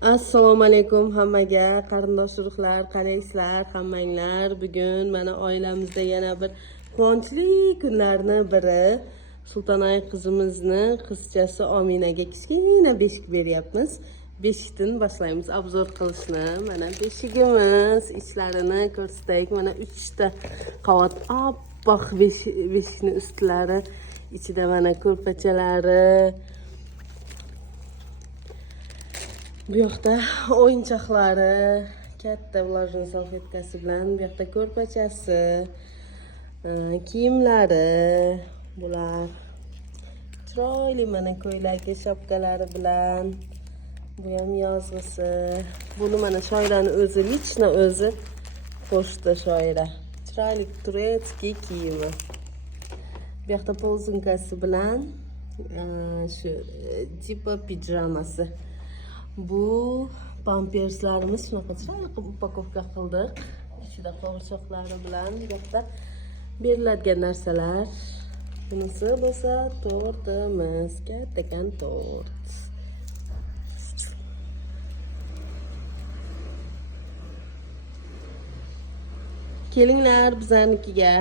Assalomu alaykum hammaga, qarindosh urug'lar, qanaysizlar hammanglar? Bugun mana oilamizda yana bir quvonchli kunlarni biri. Sultonay qizimizni qizchasi Ominaga kichkina beshik beryapmiz. Beshikdan boshlaymiz obzor qilishni. Mana beshigimiz, ichlarini ko'rsataylik. Mana 3 ta qavat oppoq beshikning ustlari, ichida mana ko'rpachalari. Bu yoqda o'yinchoqlari, katta vlajniy salfetkasi bilan, bu yoqda ko'rpachasi, kiyimlari, bular chiroyli mana ko'ylagi, shapkalari bilan. Bu ham yozg'isi. Buni mana shoirani o'zi, lichna o'zi qo'shdi shoira. Chiroyli turetskiy kiyimi. Bu yoqda polzinkasi bilan shu tipa pijamasi. Bu pamperslarimiz shunaqa chiroyli qilib upakovka qildik. Ichida qo'g'irchoqlari bilan bu yoqda beriladigan narsalar. Bunisi bo'lsa tortimiz, kattakan tort. Kelinglar bizanikiga.